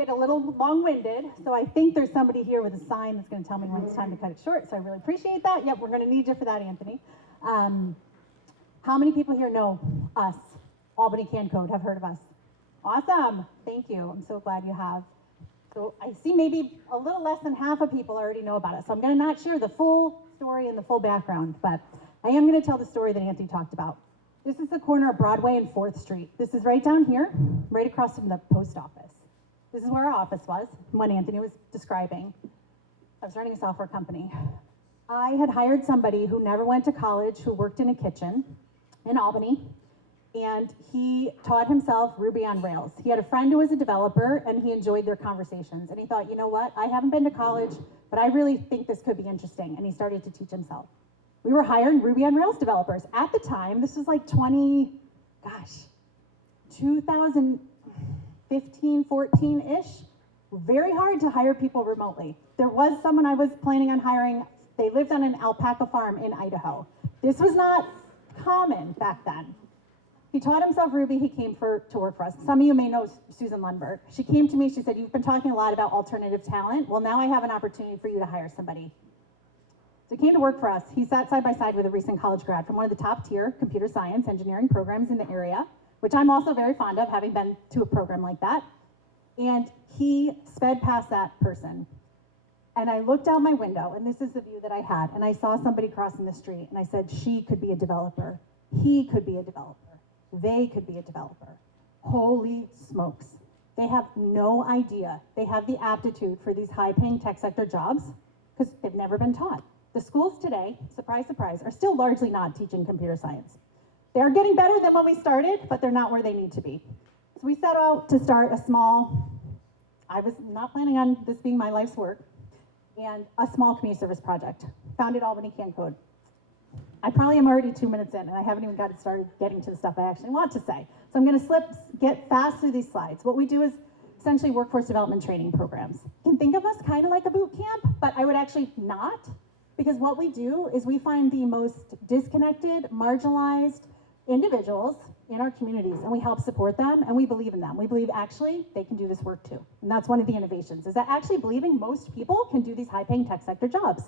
get a little long-winded, so I think there's somebody here with a sign that's going to tell me when it's time to cut it short, so I really appreciate that. Yep, we're going to need you for that, Anthony. How many people here know us, Albany CanCode, have heard of us? Awesome, thank you. I'm so glad you have. So I see maybe a little less than half of people already know about us, so I'm going to not share the full story and the full background, but I am going to tell the story that Anthony talked about. This is the corner of Broadway and 4th Street. This is right down here, right across from the post office. This is where our office was when Anthony was describing. I was running a software company. I had hired somebody who never went to college, who worked in a kitchen in Albany, and he taught himself Ruby on Rails. He had a friend who was a developer, and he enjoyed their conversations. And he thought, you know what, I haven't been to college, but I really think this could be interesting. And he started to teach himself. We were hiring Ruby on Rails developers. At the time, this was like 2015, 14-ish. Very hard to hire people remotely. There was someone I was planning on hiring. They lived on an alpaca farm in Idaho. This was not common back then. He taught himself Ruby. He came to work for us. Some of you may know Susan Lundberg. She came to me, she said, you've been talking a lot about alternative talent. Well, now I have an opportunity for you to hire somebody. So he came to work for us. He sat side by side with a recent college grad from one of the top tier computer science engineering programs in the area, which I'm also very fond of, having been to a program like that. And he sped past that person. And I looked out my window, and this is the view that I had, and I saw somebody crossing the street, and I said, she could be a developer. He could be a developer. They could be a developer. Holy smokes. They have no idea. They have the aptitude for these high-paying tech sector jobs because they've never been taught. The schools today, surprise, surprise, are still largely not teaching computer science. They're getting better than when we started, but they're not where they need to be. So we set out to start a small, I was not planning on this being my life's work, and a small community service project, founded Albany CanCode. I probably am already 2 minutes in, and I haven't even got started getting to the stuff I actually want to say. So I'm gonna get fast through these slides. What we do is essentially workforce development training programs. You can think of us kind of like a boot camp, but I would actually not, because what we do is we find the most disconnected, marginalized individuals in our communities, and we help support them, and we believe in them. We believe actually they can do this work too. And that's one of the innovations, is that actually believing most people can do these high-paying tech sector jobs.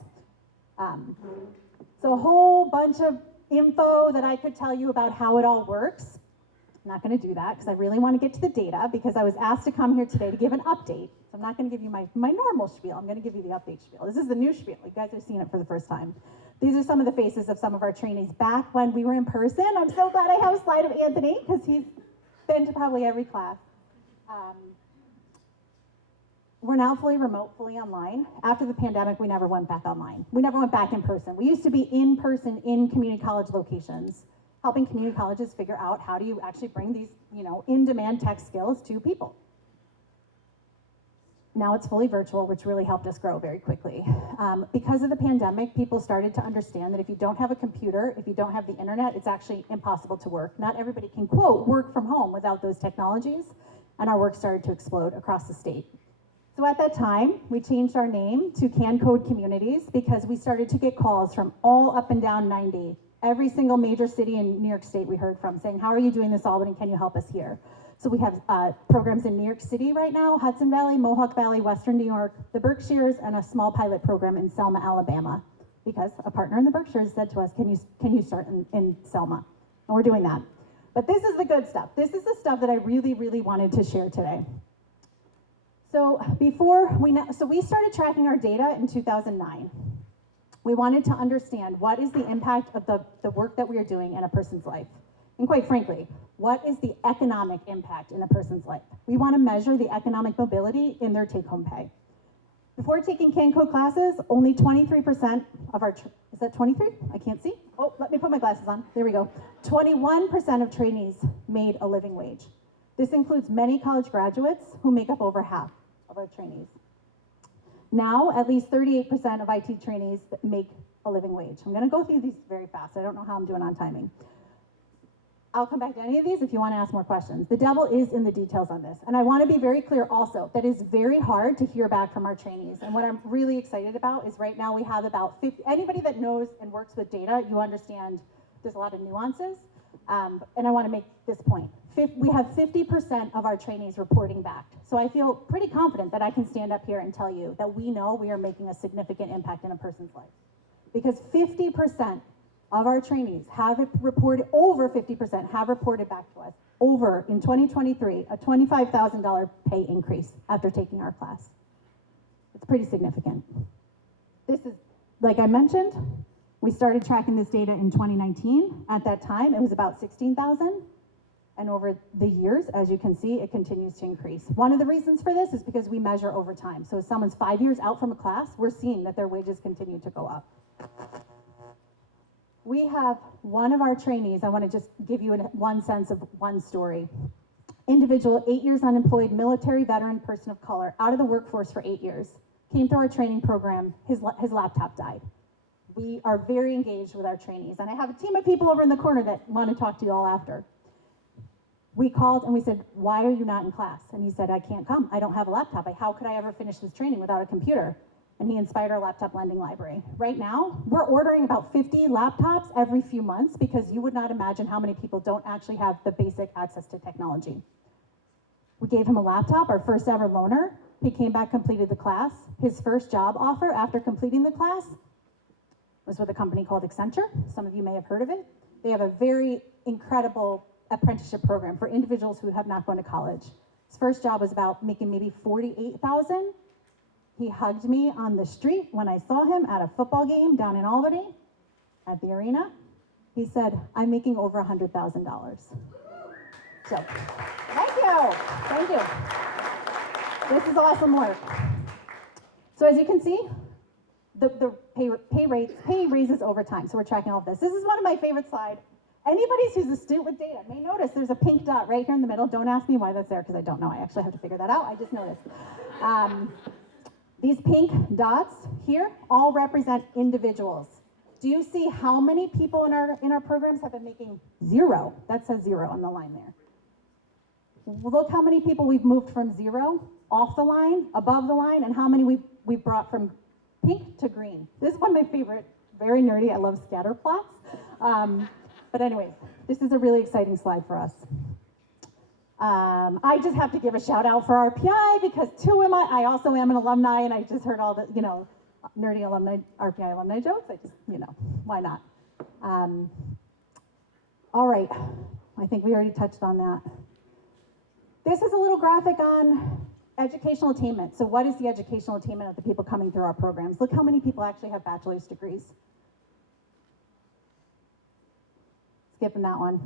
So a whole bunch of info that I could tell you about how it all works. I'm not gonna do that because I really want to get to the data, because I was asked to come here today to give an update. So I'm not gonna give you my normal spiel, I'm gonna give you the update spiel. This is the new spiel, you guys are seeing it for the first time. These are some of the faces of some of our trainees back when we were in person. I'm so glad I have a slide of Anthony, because he's been to probably every class. We're now fully remote, fully online. After the pandemic, we never went back online. We never went back in person. We used to be in person in community college locations, helping community colleges figure out how do you actually bring these, in-demand tech skills to people. Now it's fully virtual, which really helped us grow very quickly. Because of the pandemic, people started to understand that if you don't have a computer, if you don't have the internet, it's actually impossible to work. Not everybody can, quote, work from home without those technologies, and our work started to explode across the state. So at that time, we changed our name to CanCode Communities, because we started to get calls from all up and down 90. Every single major city in New York State we heard from saying, how are you doing this, Albany? Can you help us here? So we have programs in New York City right now, Hudson Valley, Mohawk Valley, Western New York, the Berkshires, and a small pilot program in Selma, Alabama, because a partner in the Berkshires said to us, can you start in Selma? And we're doing that. But this is the good stuff. This is the stuff that I really, really wanted to share today. So we started tracking our data in 2009. We wanted to understand what is the impact of the work that we are doing in a person's life. And quite frankly, what is the economic impact in a person's life? We want to measure the economic mobility in their take-home pay. Before taking CanCode classes, only 23% of our, is that 23? I can't see. Oh, let me put my glasses on. There we go. 21% of trainees made a living wage. This includes many college graduates who make up over half of our trainees. Now, at least 38% of IT trainees make a living wage. I'm going to go through these very fast. I don't know how I'm doing on timing. I'll come back to any of these if you want to ask more questions. The devil is in the details on this. And I want to be very clear also that it's very hard to hear back from our trainees. And what I'm really excited about is right now we have about 50, anybody that knows and works with data, you understand there's a lot of nuances. And I want to make this point. We have 50% of our trainees reporting back. So I feel pretty confident that I can stand up here and tell you that we know we are making a significant impact in a person's life. Because 50% of our trainees have reported, over 50% have reported back to us, over, in 2023, a $25,000 pay increase after taking our class. It's pretty significant. This is, like I mentioned, we started tracking this data in 2019. At that time, it was about 16,000. And over the years, as you can see, it continues to increase. One of the reasons for this is because we measure over time. So if someone's 5 years out from a class, we're seeing that their wages continue to go up. We have one of our trainees, I want to just give you one sense of one story. Individual, 8 years unemployed, military veteran, person of color, out of the workforce for 8 years. Came through our training program, his laptop died. We are very engaged with our trainees. And I have a team of people over in the corner that want to talk to you all after. We called and we said, why are you not in class? And he said, I can't come. I don't have a laptop. How could I ever finish this training without a computer? And he inspired our laptop lending library. Right now, we're ordering about 50 laptops every few months because you would not imagine how many people don't actually have the basic access to technology. We gave him a laptop, our first ever loaner. He came back, completed the class. His first job offer after completing the class was with a company called Accenture. Some of you may have heard of it. They have a very incredible apprenticeship program for individuals who have not gone to college. His first job was about making maybe $48,000. He hugged me on the street when I saw him at a football game down in Albany at the arena. He said, I'm making over $100,000. So, thank you. Thank you. This is awesome work. So as you can see, the pay raises over time. So we're tracking all of this. This is one of my favorite slides. Anybody who's astute with data may notice there's a pink dot right here in the middle. Don't ask me why that's there because I don't know. I actually have to figure that out. I just noticed. These pink dots here all represent individuals. Do you see how many people in our programs have been making zero? That says zero on the line there. Look how many people we've moved from zero, off the line, above the line, and how many we've brought from pink to green. This is one of my favorite, very nerdy. I love scatter plots. But anyways, this is a really exciting slide for us. I just have to give a shout out for RPI because I also am an alumni, and I just heard all the, nerdy alumni, RPI alumni jokes. I just, why not? All right, I think we already touched on that. This is a little graphic on educational attainment. So what is the educational attainment of the people coming through our programs? Look how many people actually have bachelor's degrees. Skipping that one.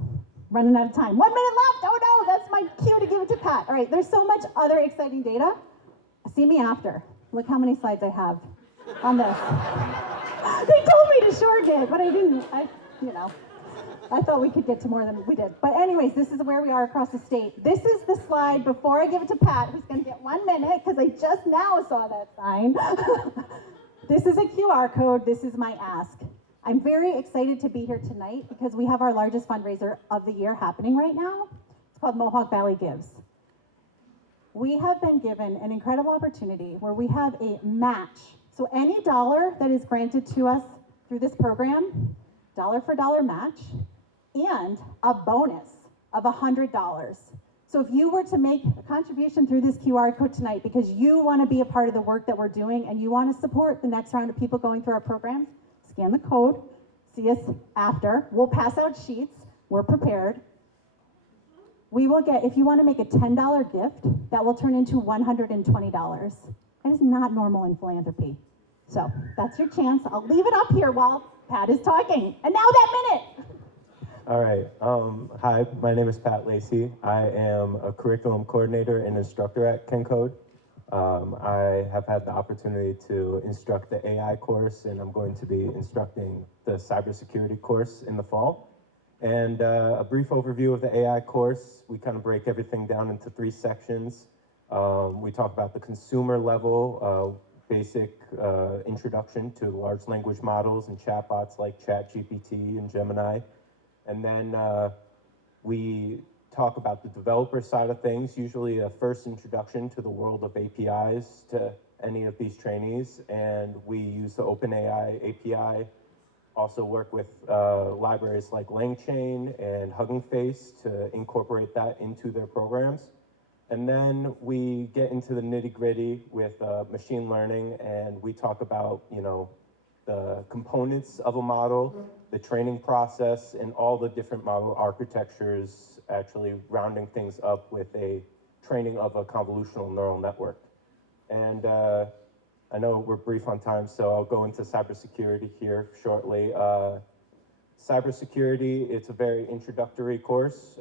Running out of time. 1 minute left. Oh no, that's my cue to give it to Pat. All right, there's so much other exciting data. See me after. Look how many slides I have on this. They told me to short it, but I didn't. I thought we could get to more than we did. But anyways, this is where we are across the state. This is the slide before I give it to Pat, who's going to get 1 minute because I just now saw that sign. This is a QR code. This is my ask. I'm very excited to be here tonight because we have our largest fundraiser of the year happening right now. It's called Mohawk Valley Gives. We have been given an incredible opportunity where we have a match. So any dollar that is granted to us through this program, dollar for dollar match, and a bonus of $100. So if you were to make a contribution through this QR code tonight because you want to be a part of the work that we're doing and you want to support the next round of people going through our programs, scan the code, see us after. We'll pass out sheets. We're prepared. We will get, if you want to make a $10 gift, that will turn into $120. That is not normal in philanthropy. So that's your chance. I'll leave it up here while Pat is talking. And now that minute. All right. Hi, my name is Pat Lacey. I am a curriculum coordinator and instructor at CanCode. I have had the opportunity to instruct the AI course, and I'm going to be instructing the cybersecurity course in the fall. And a brief overview of the AI course, we kind of break everything down into 3 sections. We talk about the consumer level, basic introduction to large language models and chatbots like ChatGPT and Gemini. And then we talk about the developer side of things, usually a first introduction to the world of APIs to any of these trainees. And we use the OpenAI API also work with libraries like LangChain and Hugging Face to incorporate that into their programs. And then we get into the nitty-gritty with machine learning, and we talk about, the components of a model, the training process, and all the different model architectures, actually rounding things up with a training of a convolutional neural network. And I know we're brief on time, so I'll go into cybersecurity here shortly. Cybersecurity, it's a very introductory course.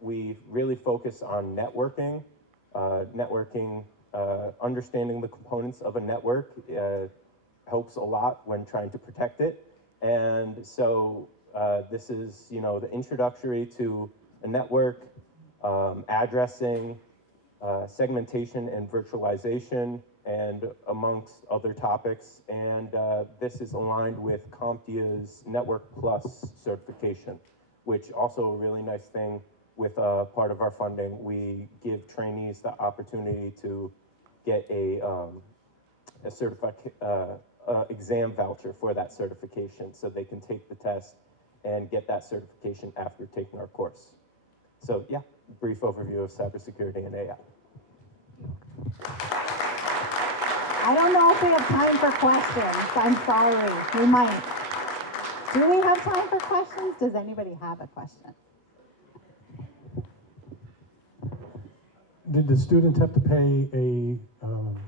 We really focus on networking, understanding the components of a network helps a lot when trying to protect it. And so this is, the introductory to a network, addressing, segmentation and virtualization, and amongst other topics. And this is aligned with CompTIA's Network Plus certification, which also a really nice thing with part of our funding. We give trainees the opportunity to get a certified exam voucher for that certification, so they can take the test and get that certification after taking our course. So yeah, brief overview of cybersecurity and AI. I don't know if we have time for questions. I'm sorry, we might. Do we have time for questions? Does anybody have a question? Did the students have to pay a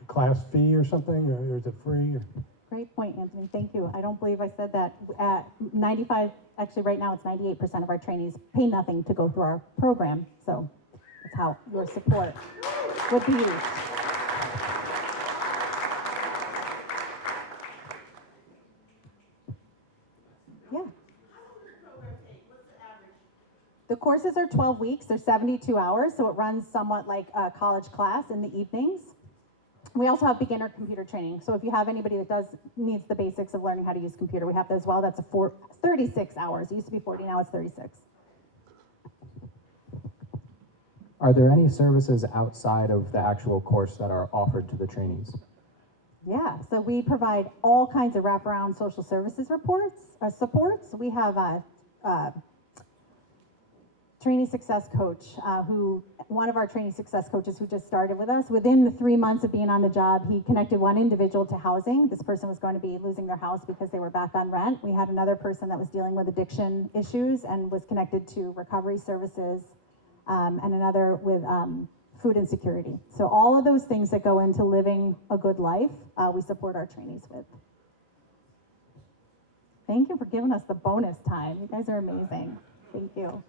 class fee or something, or is it free? Great point, Anthony. Thank you. I don't believe I said that. At 95, actually right now it's 98% of our trainees pay nothing to go through our program. So that's how your support would be used. Yeah. The courses are 12 weeks. They're 72 hours, so it runs somewhat like a college class in the evenings. We also have beginner computer training. So if you have anybody that needs the basics of learning how to use computer, we have that as well. That's 36 hours. It used to be 40, now it's 36. Are there any services outside of the actual course that are offered to the trainees? Yeah, so we provide all kinds of wraparound social services supports. We have a trainee success coach, one of our trainee success coaches who just started with us. Within the 3 months of being on the job, he connected one individual to housing. This person was going to be losing their house because they were back on rent. We had another person that was dealing with addiction issues and was connected to recovery services, and another with food insecurity. So all of those things that go into living a good life, we support our trainees with. Thank you for giving us the bonus time. You guys are amazing. Thank you.